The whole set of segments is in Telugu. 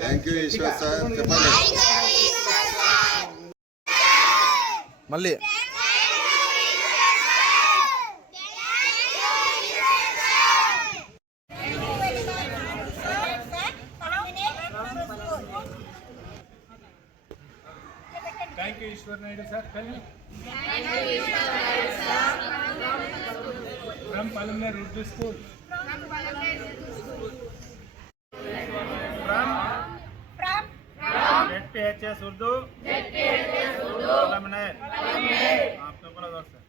Thank you Eshwar sir. చెప్పండి మళ్ళీ. Thank you, Ishwar Naidu sir. Tell me. From Palomar Urdu School. From ZPHS Urdu. Palomar. आपको बोला दो sir.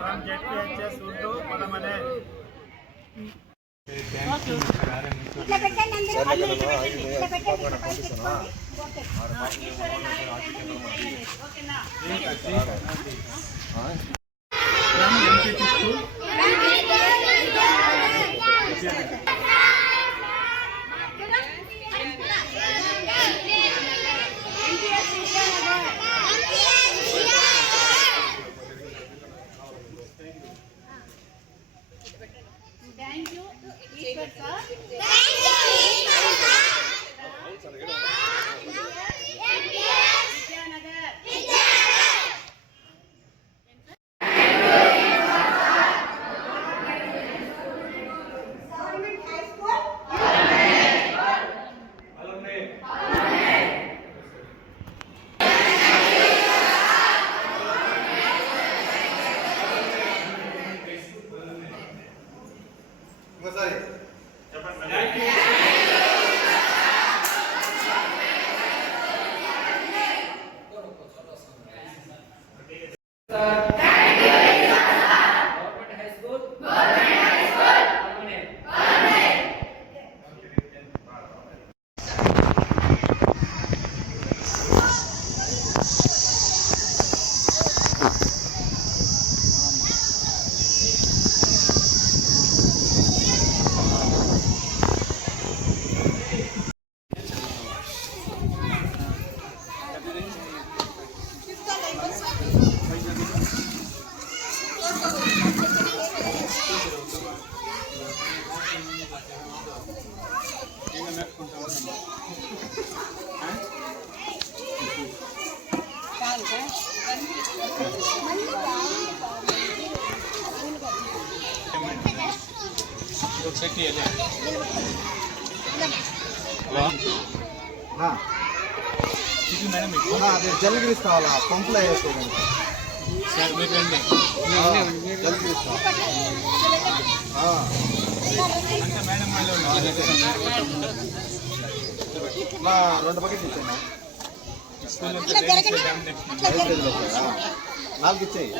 From ZPHS Urdu Palomar. Thank you, Ishwar sir. జల్గిరీస్ కావాలా? పంపులో వేసుకోండి సార్. మీరు రండి. జల్గిరీస్ కావాలి. మేడం వాళ్ళు 2 బకెట్లు ఇచ్చాను. 4 ఇచ్చాయి.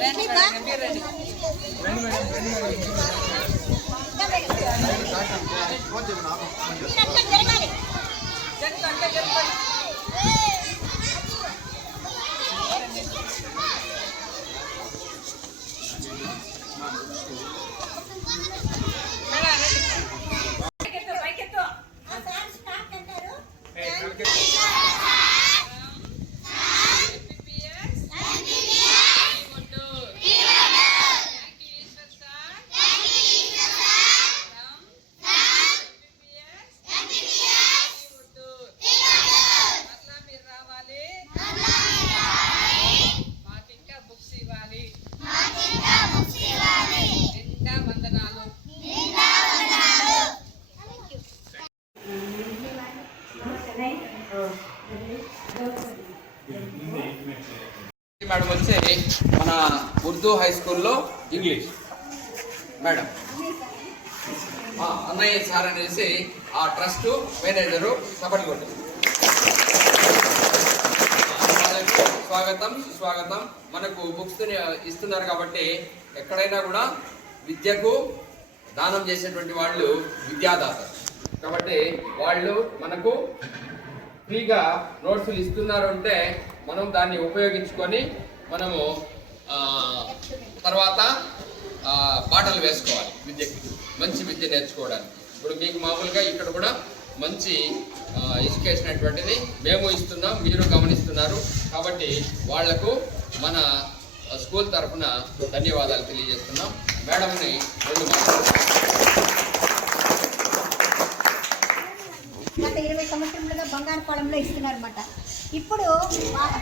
మేడం వచ్చి మన ఉర్దూ హై స్కూల్లో ఇంగ్లీష్ మేడం అన్నయ్య సార్ అనేసి ఆ ట్రస్ట్ మేనేజరు సపర్ట్. స్వాగతం స్వాగతం. మనకు బుక్స్ ఇస్తున్నారు కాబట్టి ఎక్కడైనా కూడా విద్యకు దానం చేసేటువంటి వాళ్ళు విద్యాదాత కాబట్టి వాళ్ళు మనకు ఫ్రీగా నోట్స్లు ఇస్తున్నారు అంటే మనం దాన్ని ఉపయోగించుకొని మనము తర్వాత పాటలు వేసుకోవాలి. విద్యకి మంచి విద్య నేర్చుకోవడానికి. ఇప్పుడు మీకు మామూలుగా ఇక్కడ కూడా మంచి ఎడ్యుకేషన్ అటువంటిది మేము ఇస్తున్నాం, మీరు గమనిస్తున్నారు కాబట్టి వాళ్లకు మన స్కూల్ తరఫున ధన్యవాదాలు తెలియజేస్తున్నాం. మేడంని 2 మాటలు గత 20 సంవత్సరములుగా బంగారుపాలెంలో ఇస్తున్నారన్నమాట. ఇప్పుడు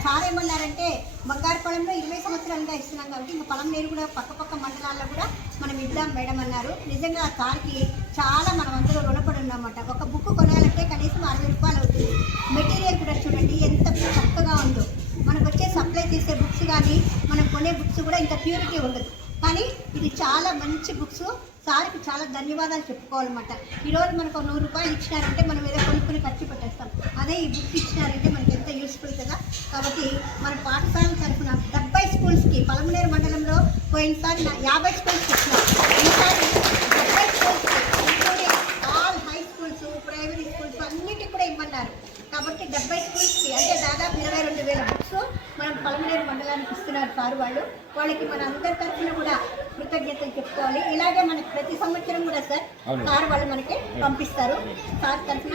సార్ ఏమన్నారంటే బంగారుపాలెంలో 20 సంవత్సరాలుగా ఇస్తున్నాం కాబట్టి ఇంకా పొలంనేరు కూడా పక్క మండలాల్లో కూడా మనం ఇద్దాం మేడం అన్నారు. నిజంగా ఆ సార్కి చాలా మనం అందరూ రుణపడి ఉన్నామన్నమాట. ఒక బుక్ కొనాలంటే కనీసం 60 రూపాయలు అవుతుంది. మెటీరియల్ కూడా చూడండి ఎంత చక్కగా ఉందో. మనకు వచ్చే సప్లై చేసే బుక్స్ కానీ మనం కొనే బుక్స్ కూడా ఇంత ప్యూరిటీ ఉండదు. కానీ ఇది చాలా మంచి బుక్స్. సార్కి చాలా ధన్యవాదాలు చెప్పుకోవాలన్నమాట. ఈరోజు మనకు 100 రూపాయలు ఇచ్చినారంటే మనం ఏదో కొనుక్కుని ఖర్చు పెట్టేస్తాం. అదే ఈ బుక్ ఇచ్చినారంటే మనకి ఎంత యూస్ఫుల్ కదా. కాబట్టి మన పాఠశాల తరఫున 70 స్కూల్స్కి పొలంనేరు మండలంలో పోయినసారి 50 స్కూల్స్కి ఇచ్చినాం. ఈసారి 70 స్కూల్స్కి including all high schools, primary schools అన్నిటికి కూడా ఇవ్వన్నారు. కాబట్టి 70 స్కూల్స్కి అంటే దాదాపు 22,000 బుక్స్ మనం పొలంనేరు మండలానికి ఇస్తున్నారు సార్ వాళ్ళు. వాళ్ళకి మన అందరి తరఫున కూడా కృతజ్ఞతలు చెప్పుకోవాలి. ఇలాగే మనకి ప్రతి సంవత్సరం కూడా సార్ వాళ్ళు మనకి పంపిస్తారు. సార్ తరఫున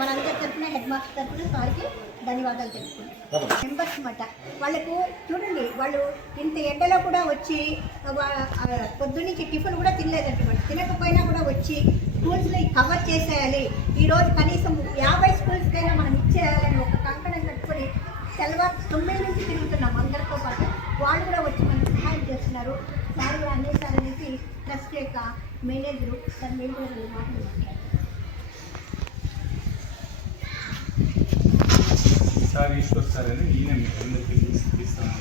మన అందరి తరఫున హెడ్ మాస్టర్ తరఫున సార్కి ధన్యవాదాలు తెలుపుకుంటాం. మెంబర్స్ అన్నమాట. వాళ్ళకు చూడండి, వాళ్ళు ఇంత ఎండలో కూడా వచ్చి పొద్దున్నుంచి టిఫిన్ కూడా తినలేదంటే తినకపోయినా కూడా వచ్చి స్కూల్స్లో కవర్ చేసేయాలి. ఈరోజు కనీసం 50 స్కూల్స్కైనా మనం ఇచ్చేయాలని ఒక కంకణం కట్టుకొని తెల్లవారు 9 నుంచి తిరుగుతున్నాం అందరితో పాటు. వాళ్ళు కూడా వచ్చి మనకు సహాయం చేస్తున్నారు. సార్ కూడా అనేసి ట్రస్ట్ యొక్క మేనేజరు సార్ మేము కూడా 2 మాటలు సార్ ఈశ్వర్ సార్ అని ఈయన మీకు అందరికీ చూపిస్తాను.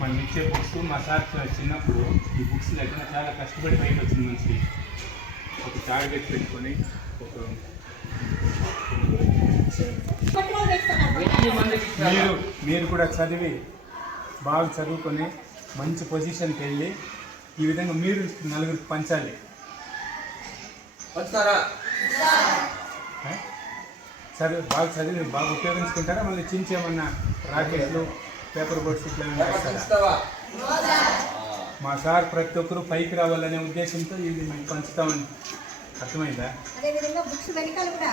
మనం ఇచ్చే బుక్స్ మా సార్ చిన్నప్పుడు ఈ బుక్స్ లేకుండా చాలా కష్టపడి పైకి వచ్చింది. మనిషి ఒక టార్గెట్ పెట్టుకొని మీరు కూడా చదివి బాగా చదువుకొని మంచి పొజిషన్కి వెళ్ళి ఈ విధంగా మీరు నలుగురికి పంచాలి. చదివి బాగా చదివి బాగా ఉపయోగించుకుంటారా? మళ్ళీ ఏమన్నా రాకెట్లు, పేపర్ బోర్డ్స్ ఇట్లా వేస్తారా? మా సార్ ప్రతి ఒక్కరూ పైకి రావాలనే ఉద్దేశంతో ఇది మేము పంచుతామని అర్థమైందా? అదేవిధంగా బుక్స్ వెనకాల కూడా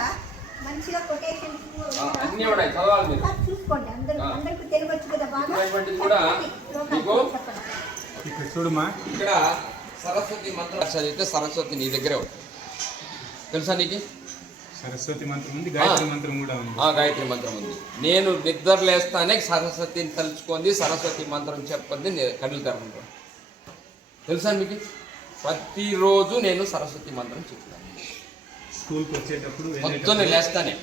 మంచిగా కొటేషన్స్ చూసుకోండి. అందరికి తెలియవచ్చు కదా బాగా. ఇక్కడ చూడమా, ఇక్కడ సరస్వతి మంత్రం చదివితే సరస్వతి నీ దగ్గరే ఉంటుంది. తెలుసా నీకు? సరస్వతి మంత్రం ఉంది, గాయత్రి మంత్రం కూడా ఉంది. గాయత్రి మంత్రం ఉంది. నేను నిద్రలేస్తానే సరస్వతిని తలుచుకుంది, సరస్వతి మంత్రం చెప్పింది కళ్ళు తెరమంటాం. తెలుసా మీకు? ప్రతిరోజు నేను సరస్వతి మంత్రం చెప్తాను స్కూల్కి వచ్చేటప్పుడు, పొద్దున్న లేస్తానే.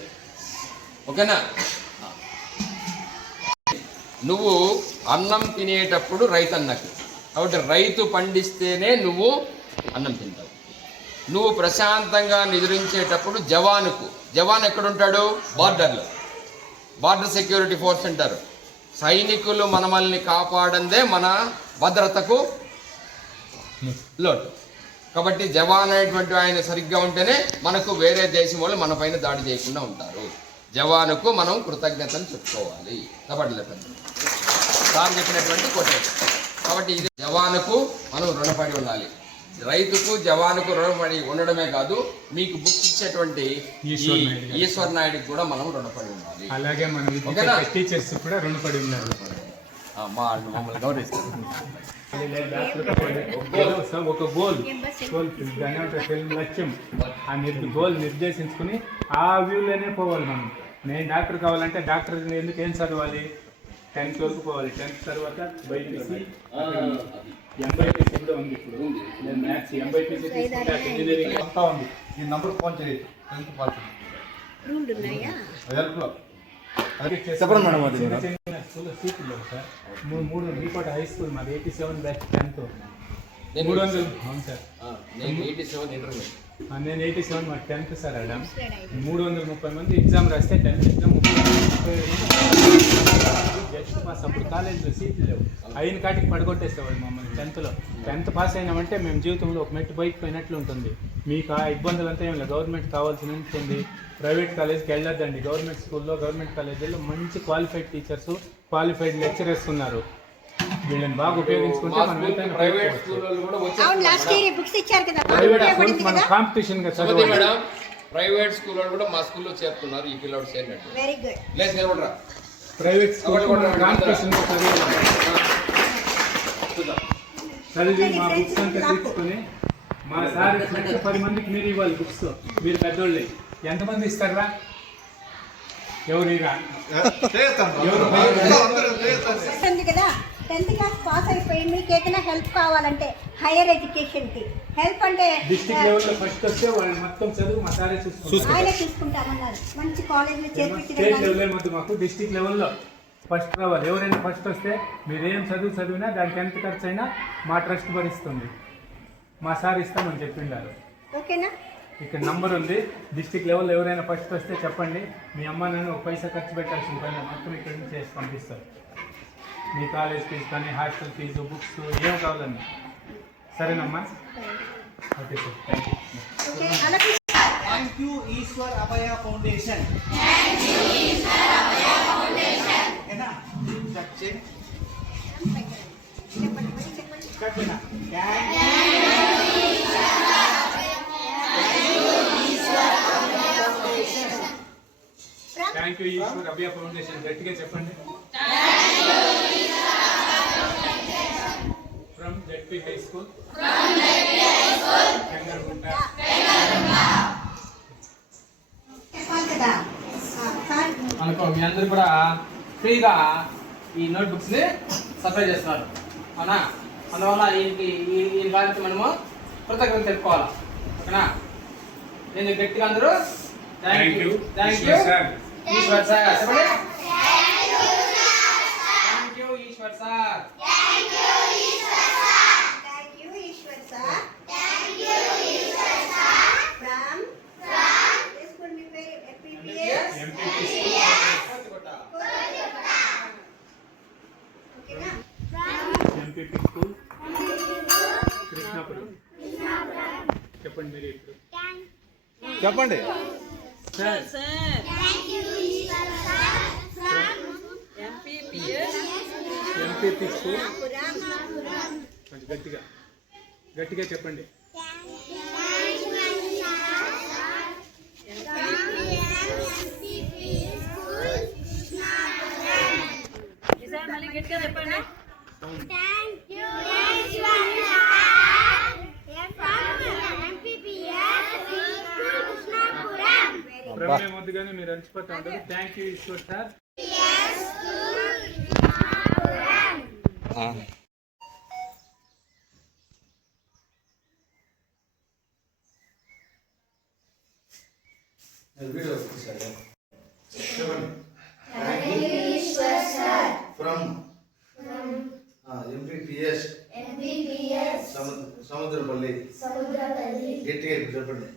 ఓకేనా? నువ్వు అన్నం తినేటప్పుడు రైతన్నకు, కాబట్టి రైతు పండిస్తేనే నువ్వు అన్నం తింటావు. నువ్వు ప్రశాంతంగా నిద్రించేటప్పుడు జవానుకు, జవాన్ ఎక్కడుంటాడు? బార్డర్లో. బార్డర్ సెక్యూరిటీ ఫోర్స్ అంటారు. సైనికులు మనల్ని కాపాడందే మన భద్రతకు లోటు. కాబట్టి జవాన్ అనేటువంటి ఆయన సరిగ్గా ఉంటేనే మనకు వేరే దేశం వాళ్ళు మన పైన దాడి చేయకుండా ఉంటారు. జవానుకు మనం కృతజ్ఞతలు చెప్పుకోవాలి. కాబట్టి సార్ చెప్పినటువంటి కొటేషన్. కాబట్టి ఇది జవానుకు మనం రుణపడి ఉండాలి. రైతుకు జవానుకు రుణపడి ఉండడమే కాదు, మీకు బుక్స్ ఇచ్చేటువంటి ఈశ్వర్ నాయుడికి కూడా మనం రుణపడి ఉండాలి. అలాగే మన టీచర్స్ కూడా రుణపడి ఉన్నారు. మమ్మల్ని గౌరవిస్తారు. ఒక గోల్ లక్ష్యం, ఆ గోల్ నిర్దేశించుకుని ఆ వ్యూలోనే పోవాలి. నేను డాక్టర్ కావాలంటే డాక్టర్ ఎందుకు ఏం చదవాలి? 10th వరకు పోవాలి. 10th తర్వాత బైపీసీ, ఎంబైపీసీ కూడా ఉంది. ఇప్పుడు నేను మ్యాథ్స్ ఎంబైపీసీ తీసుకుంటే ఇంజనీరింగ్ అంతా ఉంది. ఈ నంబర్ ఫోన్ చేయి. చెప్పండి మేడం. చిన్న స్కూల్లో సీట్లు లేవు సార్. 3 రీకోట హై స్కూల్ మాది 87 బ్యాచ్ 10th 300. అవును సార్, నేను 87 ఇంటర్మీడియట్. నేను 87 మా 10th సార్. అడం 330 మంది ఎగ్జామ్ రాస్తే 10th ఎగ్జామ్ 30 జస్ట్ పాస్. అప్పుడు కాలేజీలో సీట్లు లేవు. అయిన కాటికి పడగొట్టేసేవాళ్ళు మమ్మల్ని 10th పాస్ అయినామంటే మేము జీవితంలో ఒక మెట్టు బైక్ పోయినట్లు ఉంటుంది. మీకు ఆ ఇబ్బందులంతా ఏం లేదు. గవర్నమెంట్ కావాల్సిన ఉంటుంది. ప్రైవేట్ కాలేజ్కి వెళ్ళొద్దండి. గవర్నమెంట్ స్కూల్లో, గవర్నమెంట్ కాలేజీల్లో మంచి క్వాలిఫైడ్ టీచర్స్, క్వాలిఫైడ్ లెక్చరర్స్ ఉన్నారు. వీళ్ళని బాగా ఉపయోగించుకుంటే మనం ప్రైవేట్ స్కూల్లో కూడా మన కాంపిటీషన్ గా చదవాలి. మేడం ప్రైవేట్ స్కూల్లో కూడా మా స్కూల్లో చేరుతున్నారు. ఈ పిల్లలు చేరినట్టు. Very good. లేదు నిలబడరా. ప్రైవేట్ స్కూల్ కాంపిటీషన్ చదివి మా బుక్స్ అంతా తీసుకొని మా సార్ 10 మందికి మీరు ఇవ్వాలి బుక్స్. మీరు పెద్దోళ్ళే. ఎంతమంది ఇస్తారా? ఎవరు ఇరా? ఉంది కదా 10th క్లాస్ పాస్ అయిపోయి మీకు ఏదైనా హెల్ప్ కావాలంటే హైయర్ ఎడ్యుకేషన్కి హెల్ప్ అంటే డిస్ట్రిక్ట్ లెవెల్లో ఫస్ట్ వస్తే వాళ్ళు మొత్తం చదువు మా సారే చూసుకుంటారు. ఆయనే చూసుకుంటామన్నారు. మంచి కాలేజ్లో స్టేట్ చేర్పించడం లెవెల్ మొత్తం మాకు డిస్ట్రిక్ట్ లెవెల్లో ఫస్ట్ రావాలి. ఎవరైనా ఫస్ట్ వస్తే మీరేం చదివినా దానికి ఎంత ఖర్చు అయినా మా ట్రస్ట్ భరిస్తుంది. మా సార్ ఇస్తామని చెప్పిండారు. ఓకేనా? ఇక్కడ నంబర్ ఉంది. డిస్ట్రిక్ట్ లెవెల్లో ఎవరైనా ఫస్ట్ వస్తే చెప్పండి. మీ అమ్మ నాన్న ఒక పైసా ఖర్చు పెట్టాల్సిన పని మొత్తం ఇక్కడ నుంచి చేసి పంపిస్తారు. మీ కాలేజ్ ఫీజు కానీ హాస్టల్ ఫీజు బుక్స్ ఏం కావాలని. సరేనమ్మా? Okay sir, thank you. Okay అలాగే thank you Eshwar Abhaya foundation. ఓకేనా? చెప్పండి మరి చెప్పండి. కట్టినా. Thank you Eshwar Abhaya foundation. గట్టిగా చెప్పండి. From ZP high school Chandragunta. చెప్పాలి కదా సార్. అనుకో మీ అందరు కూడా ఫ్రీగా ఈ నోట్బుక్స్ ని సప్లై చేస్తున్నారు అవునా. అందువల్ల ఈ గారికి మనము కృతజ్ఞత తెలుపుకోవాలా. ఓకేనా? నేను గట్టిగా అందరూ thank you sir. Eshwar sir చెప్పండి. Thank you Eshwar sir. Thank you Eshwar sir. From school మీ పేరు ఎంపీపీఎస్. ఓకేనా? MPP school Krishnapuram. చెప్పండి మీరు ఇప్పుడు. చెప్పండి. ఎంపీపీ స్కూల్ కొంచెం గట్టిగా చెప్పండి. మళ్ళీ గట్టిగా చెప్పండి. ప్రమేయం వద్దుగానే మీరు అలసిపోతా ఉంటారు. Thank you Eshwar sir. From MPPS Samudrapalli. గట్టిగా ఇప్పుడు చెప్పండి.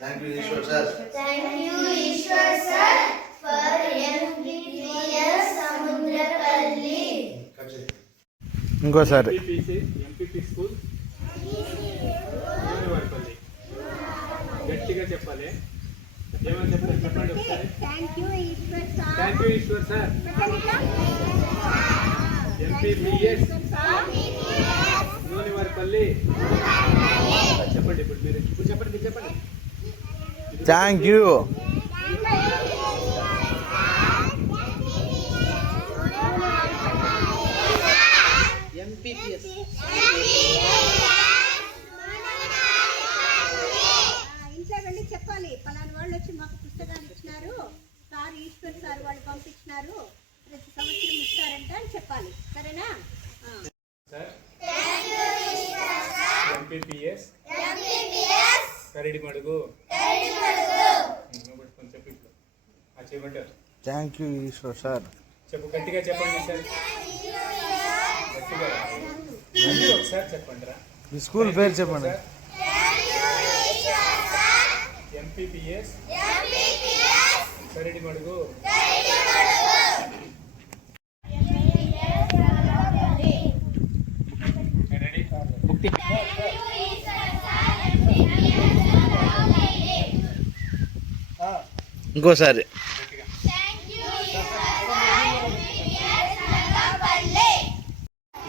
Thank you Eshwar sir. ఇంకోసారి. MPP school Varipalli. గట్టిగా చెప్పాలి. ఏమని చెప్పాలి చెప్పండి ఒకసారి. Thank you Eshwar sir. Thank you Eshwar sir. MPPS Varipalli. చెప్పండి ఇప్పుడు మీరు చెప్పండి. Thank you. ఇంట్లో వెళ్ళి చెప్పాలి. పలానా వాళ్ళు వచ్చి మాకు పుస్తకాలు ఇచ్చినారు సార్, ఈశ్వర్ సార్ వాళ్ళు పంపించినారు, ప్రతి సంవత్సరం ఇస్తారంట అని చెప్పాలి. సరేనా? సార్ ఎంపీపీఎస్ కరడి మడుగు. చెప్పు ఇప్పుడు. చేయమంటారు. Thank you Eshwar sir. చెప్పు గట్టిగా చెప్పండి సార్. గట్టిగా ఒకసారి చెప్పండి రా. మీ స్కూల్ పేరు చెప్పండి. ఎంపీపీఎస్ కరడి మడుగు. రెడీ? ఇంకోసారి.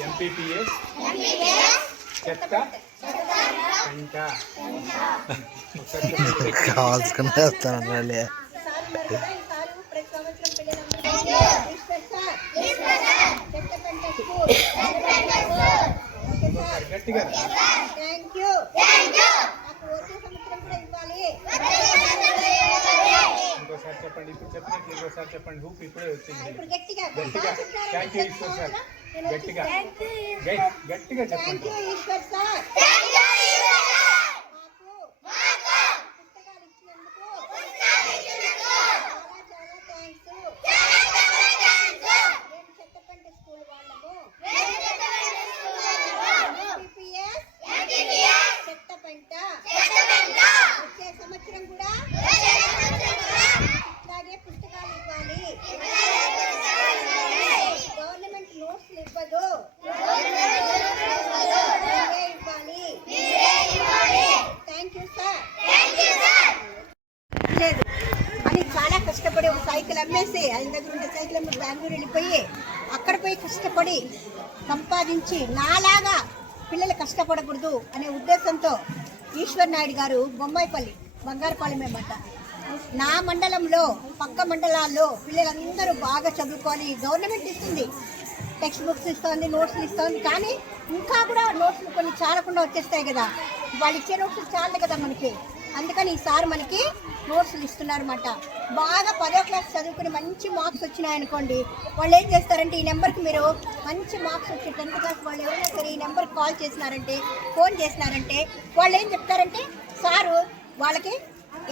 ఎంపీపీఎస్ చెత్త పెంట. కావాల్సుకుని వేస్తాను. సార్ ఉన్నారు కదా, ఈ సారు ప్రతి సంవత్సరం పిల్లలందరూ ఈశ్వర్ సార్ చెత్తపంట స్కూల్. Okay sir. గట్టిగా థ్యాంక్ యూ. నాకు వచ్చే సంవత్సరం కూడా ఇవ్వాలి. చెప్పండి. ఇప్పుడు చెప్పినట్టు ఇంకోసారి చెప్పండి. హూప్ ఇప్పుడే వచ్చింది. ఇప్పుడు గట్టిగా గట్టిగా థ్యాంక్ యూ ఈశ్వర్ సార్. గట్టిగా గట్టిగా థ్యాంక్ చెప్పండి. You Eshwar sir. మాకు పుస్తకాలు ఇచ్చినందుకు చాలా థ్యాంక్స్. మేము చెత్తపంట స్కూల్ వాళ్ళము. MPPS చెత్తపంట. వచ్చే సంవత్సరం కూడా ఇట్లాగే పుస్తకాలు ఇవ్వాలి. గవర్నమెంట్ నోట్స్లు ఇవ్వదు, మీరే ఇవ్వాలి. Thank you sir. లేదు అని చాలా కష్టపడి ఒక సైకిల్ అమ్మేసి ఆయన దగ్గర ఉండే సైకిల్ అమ్మి బెంగళూరు వెళ్ళిపోయి అక్కడ పోయి కష్టపడి సంపాదించి నాలాగా పిల్లలు కష్టపడకూడదు అనే ఉద్దేశంతో ఈశ్వర్ నాయుడు గారు బొమ్మాయిపల్లి బంగారుపాలెం అన్నమాట. నా మండలంలో పక్క మండలాల్లో పిల్లలందరూ బాగా చదువుకొని గవర్నమెంట్ ఇస్తుంది, టెక్స్ట్ బుక్స్ ఇస్తుంది, నోట్స్లు ఇస్తుంది. కానీ ఇంకా కూడా నోట్స్లు కొన్ని చాలకుండా వచ్చేస్తాయి కదా, వాళ్ళు ఇచ్చే నోట్స్లు చాలే కదా మనకి. అందుకని ఈసారి మనకి నోట్స్లు ఇస్తున్నారన్నమాట. బాగా 10వ క్లాస్ చదువుకుని మంచి మార్క్స్ వచ్చినాయనుకోండి, వాళ్ళు ఏం చేస్తారంటే ఈ నెంబర్కి మీరు మంచి మార్క్స్ వచ్చి 10th క్లాస్ వాళ్ళు ఎవరైనా సరే ఈ నెంబర్కి కాల్ చేసినారంటే, ఫోన్ చేసినారంటే వాళ్ళు ఏం చెప్తారంటే సారు వాళ్ళకి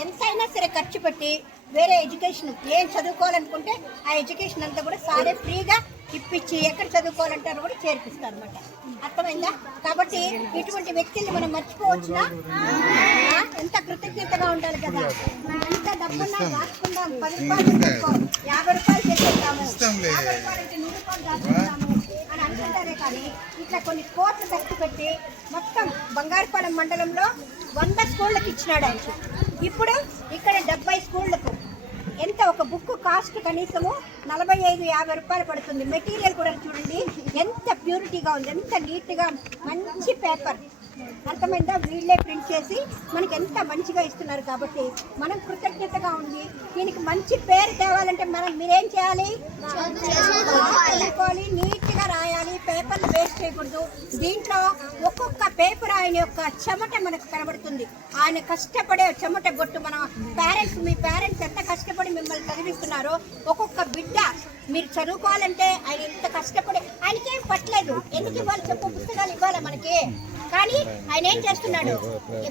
ఎంతైనా సరే ఖర్చు పెట్టి వేరే ఎడ్యుకేషన్ ఏం చదువుకోవాలనుకుంటే ఆ ఎడ్యుకేషన్ అంతా కూడా సారే ఫ్రీగా ఇప్పించి ఎక్కడ చదువుకోవాలంటారో కూడా చేర్పిస్తారు అనమాట. అర్థమైందా? కాబట్టి ఇటువంటి వ్యక్తుల్ని మనం మర్చిపోవచ్చునా? ఎంత కృతజ్ఞతగా ఉండాలి కదా. ఎంత డబ్బున్నా దాచుకుందాం, 10 రూపాయలు పెట్టుకో, 50 రూపాయలు చేసేస్తాము, 50 రూపాయలు అంటే 100 రూపాయలు దాచుకుంటాము అని అనుకుంటారే. కానీ ఇట్లా కొన్ని కోట్లు ఖర్చు పెట్టి మొత్తం బంగారుపాలెం మండలంలో 100 స్కూళ్ళకి ఇచ్చినాడు ఆయనకి. ఇప్పుడు ఇక్కడ 70 స్కూళ్ళకు ఎంత ఒక బుక్ కాస్ట్ కనీసము 45-50 రూపాయలు పడుతుంది. మెటీరియల్ కూడా చూడండి ఎంత ప్యూరిటీగా ఉంది, ఎంత నీట్గా మంచి పేపర్. అర్థమైందా? వీళ్ళే ప్రింట్ చేసి మనకి ఎంత మంచిగా ఇస్తున్నారు. కాబట్టి మనం కృతజ్ఞతగా ఉంది. దీనికి మంచి పేరు తేవాలంటే మీరేం చేయాలి? చదువుకోవాలి, నీట్గా రాయాలి, పేపర్లు వేస్ట్ చేయకూడదు. దీంట్లో ఒక్కొక్క పేపర్ ఆయన యొక్క చెమట మనకు కనబడుతుంది. ఆయన కష్టపడే చెమట గొట్టు. మన పేరెంట్స్, మీ పేరెంట్స్ ఎంత కష్టపడి మిమ్మల్ని చదివిస్తున్నారో, ఒక్కొక్క బిడ్డ మీరు చదువుకోవాలంటే ఆయన ఎంత కష్టపడి, ఆయనకేం పట్టలేదు. ఎందుకు ఇవ్వాలి చెప్పు? పుస్తకాలు ఇవ్వాలి మనకి. కానీ ఆయన ఏం చేస్తున్నాడు?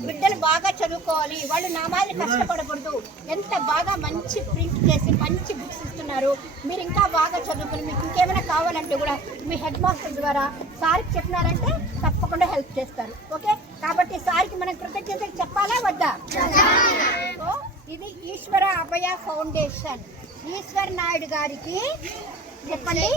బిడ్డలు బాగా చదువుకోవాలి, వాళ్ళు నా మాదిరి కష్టపడకూడదు. ఎంత బాగా మంచి ప్రింట్ చేసి మంచి బుక్స్ ఇస్తున్నారు. మీరు ఇంకా బాగా చదువుకుని మీకు ఇంకేమైనా కావాలంటే కూడా మీ హెడ్ మాస్టర్ ద్వారా సార్కి చెప్పినారంటే తప్పకుండా హెల్ప్ చేస్తారు. ఓకే? కాబట్టి సార్కి మనం కృతజ్ఞతలు చెప్పాలా వద్దా? ఇది ఈశ్వర అభయ ఫౌండేషన్. ఈశ్వర్ నాయుడు గారికి చెప్పండి.